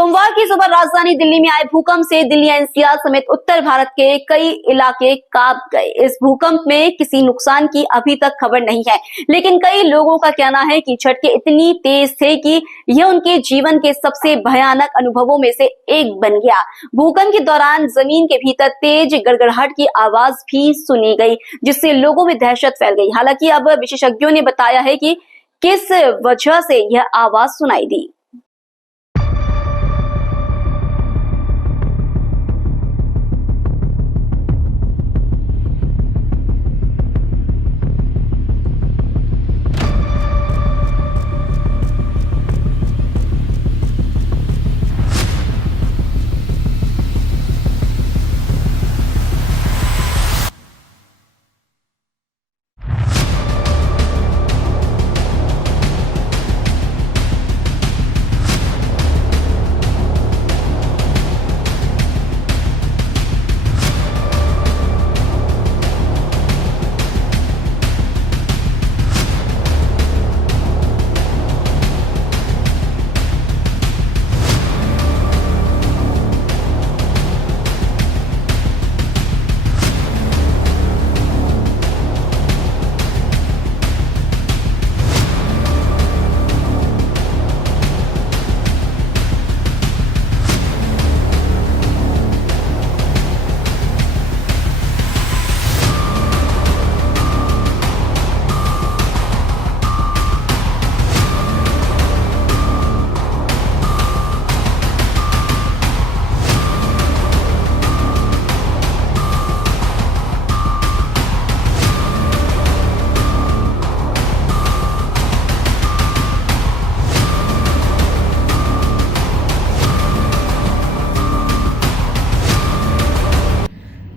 सोमवार की सुबह राजधानी दिल्ली में आए भूकंप से दिल्ली एनसीआर समेत उत्तर भारत के कई इलाके कांप गए। इस भूकंप में किसी नुकसान की अभी तक खबर नहीं है, लेकिन कई लोगों का कहना है कि झटके इतनी तेज थे कि यह उनके जीवन के सबसे भयानक अनुभवों में से एक बन गया। भूकंप के दौरान जमीन के भीतर तेज गड़गड़ाहट की आवाज भी सुनी गई, जिससे लोगों में दहशत फैल गई। हालांकि अब विशेषज्ञों ने बताया है कि किस वजह से यह आवाज सुनाई दी।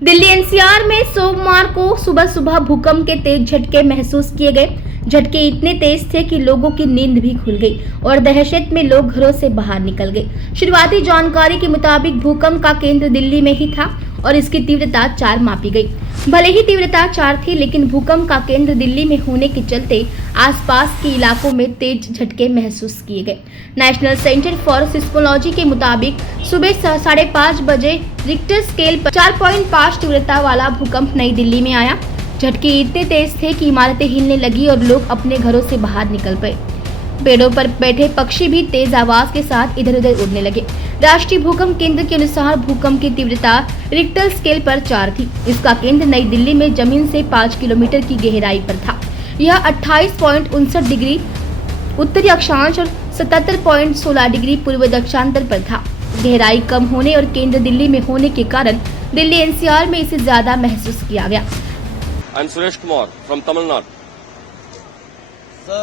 दिल्ली एनसीआर में सोमवार को सुबह सुबह भूकंप के तेज झटके महसूस किए गए। झटके इतने तेज थे कि लोगों की नींद भी खुल गई और दहशत में लोग घरों से बाहर निकल गए। शुरुआती जानकारी के मुताबिक भूकंप का केंद्र दिल्ली में ही था और इसकी तीव्रता 4 मापी गई। भले ही तीव्रता 4 थी, लेकिन भूकंप का केंद्र दिल्ली में होने के चलते आसपास के इलाकों में तेज झटके महसूस किए गए। नेशनल सेंटर फॉर सिस्मोलॉजी के मुताबिक सुबह 5:30 बजे रिक्टर स्केल पर 4.5 तीव्रता वाला भूकंप नई दिल्ली में आया। झटके इतने तेज थे कि इमारतें हिलने लगी और लोग अपने घरों से बाहर निकल पड़े। पेड़ों पर बैठे पक्षी भी तेज आवाज के साथ इधर उधर उड़ने लगे। राष्ट्रीय भूकंप केंद्र के अनुसार भूकंप की तीव्रता रिक्टर स्केल पर 4 थी। इसका केंद्र नई दिल्ली में जमीन से 5 किलोमीटर की गहराई पर था। यह 28.59 डिग्री उत्तरी अक्षांश और 77.16 डिग्री पूर्व दक्षिणांतर पर था। गहराई कम होने और केंद्र दिल्ली में होने के कारण दिल्ली एनसीआर में इसे ज्यादा महसूस किया गया। I'm Suresh Kumar from Tamil Nadu. Sir,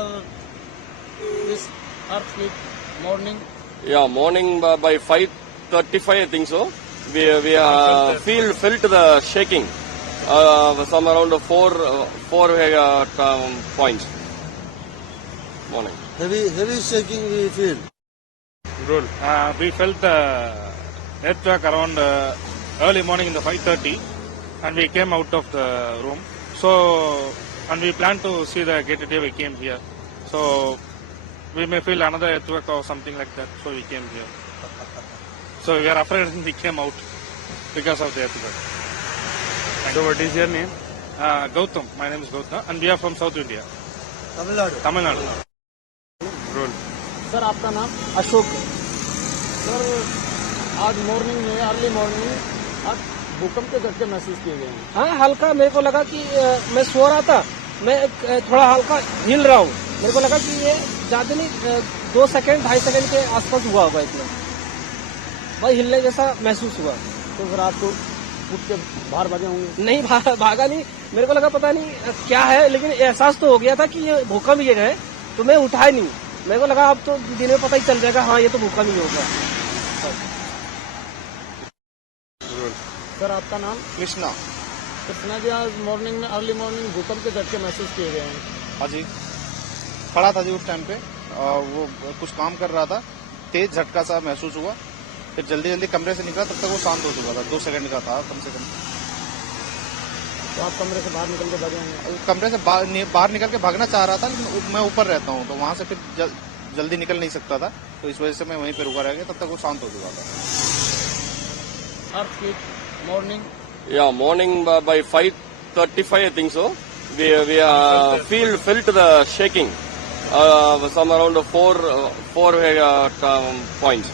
this earthquake morning. Yeah, morning by 5:35, I think so. We felt the shaking. Some around four points. Morning. Heavy shaking we feel. Good. We felt the earthquake around early morning in the 5:30, and we came out of the room. So, and we planned to see the gated day. We came here. So, we may feel another earthquake or something like that. So we came here. So we were afraid and we came out because of the earthquake. So what is your name? Gautam. My name is Gautam, and we are from South India. Tamil Nadu. Tamil Nadu. Roll. Sir आपका नाम? Ashok. Sir आज morning में early morning आज भूकंप के झटके महसूस किए गए हैं। हाँ, हल्का मेरे को लगा कि मैं सो रहा था, मैं थोड़ा हल्का हिल रहा हूँ। मेरे को लगा कि ये ज्यादा नहीं 2 सेकंड 2.5 सेकंड के आसपास हुआ होगा, इतना भाई हिलने जैसा महसूस हुआ। तो फिर आपको उठ के बाहर भागे होंगे? नहीं भागा नहीं, मेरे को लगा पता नहीं क्या है, लेकिन एहसास तो हो गया था कि ये भूकंप ही है, तो मैं उठा ही नहीं। मेरे को लगा अब तो दिन में पता ही चल जाएगा, हाँ ये तो भूकंप ही होगा। सर आपका नाम? कृष्णा। कृष्णा जी आज मॉर्निंग में अर्ली मॉर्निंग भूकंप के झटके महसूस किए गए हैं। हाँ जी, खड़ा था जी उस टाइम पे, वो कुछ काम कर रहा था, तेज झटका सा महसूस हुआ, फिर जल्दी जल्दी कमरे से निकला, तब तक वो शांत हो चुका था। 2 सेकंड का था कम से कम। तो आप कमरे से बाहर निकल के भागे होंगे? कमरे से बाहर निकल के भागना चाह रहा था, लेकिन मैं ऊपर रहता हूँ, तो वहां से फिर जल्दी निकल नहीं सकता था, तो इस वजह से मैं वहीं पे रुका रह गया, तब तक वो शांत हो चुका था। Earthquake morning Yeah, morning by 5:35, I think so. We felt the shaking. Some around four points.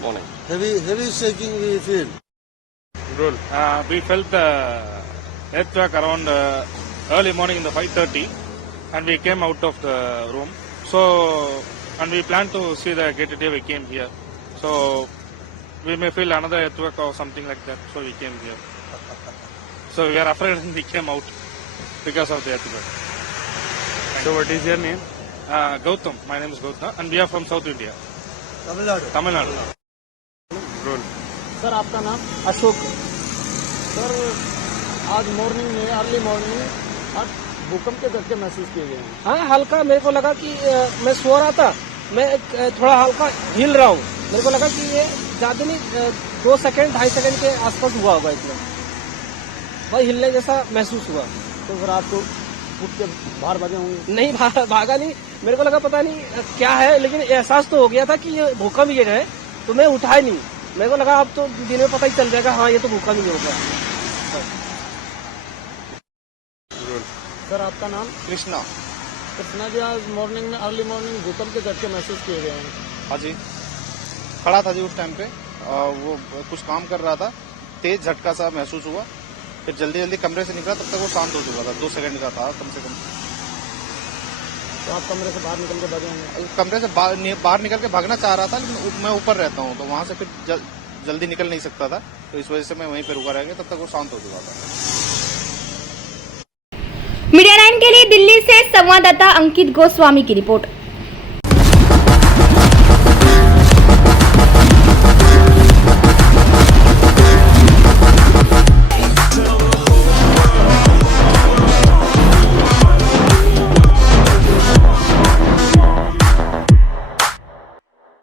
Morning. Heavy shaking we feel. Roll. We felt the earthquake around early morning in the 5:30, and we came out of the room. So, and we planned to see the gate today. We came here. So, we may feel another earthquake or something like that. So we came here. So we are afraid and we came out because of the earthquake. So what is your name? Gautam. My name is Gautam, and we are from South India, Tamil Nadu. Tamil Nadu. Roll. Sir आपका नाम? Ashok. Sir आज morning में early morning आज भूकंप के झटके महसूस किए गए हैं। हाँ, हल्का मेरे को लगा कि मैं सो रहा था, मैं थोड़ा हल्का हिल रहा हूँ। मेरे को लगा कि ये ज्यादा नहीं 2 सेकंड 2.5 सेकंड के आसपास हुआ होगा इतना, भाई हिलने जैसा महसूस हुआ। तो फिर आपको उठ के बाहर भागे होंगे? नहीं भागा नहीं, मेरे को लगा पता नहीं क्या है, लेकिन एहसास तो हो गया था कि ये भूकंप ये है, तो मैं उठा ही नहीं। मेरे को लगा अब तो दिन में पता ही चल जाएगा, हाँ ये तो भूकंप ही होगा। सर आपका नाम? कृष्णा। कृष्णा जी, आज मॉर्निंग में अर्ली मॉर्निंग भूकंप के झटके महसूस किए गए हैं। हाँ जी, खड़ा था जी उस टाइम पे, वो कुछ काम कर रहा था, तेज झटका सा महसूस हुआ, फिर जल्दी जल्दी कमरे से निकला, तब तक वो शांत हो चुका था। 2 सेकंड का था कम से कम। तो आप कमरे से बाहर निकल के भागे होंगे? कमरे से बाहर निकल के भागना चाह रहा था, लेकिन मैं ऊपर रहता हूँ, तो वहां से फिर जल्दी निकल नहीं सकता था, तो इस वजह से मैं वहीं पे रुका रह गया, तब तक वो शांत हो चुका था। मीडिया 9 के लिए दिल्ली से संवाददाता अंकित गोस्वामी की रिपोर्ट।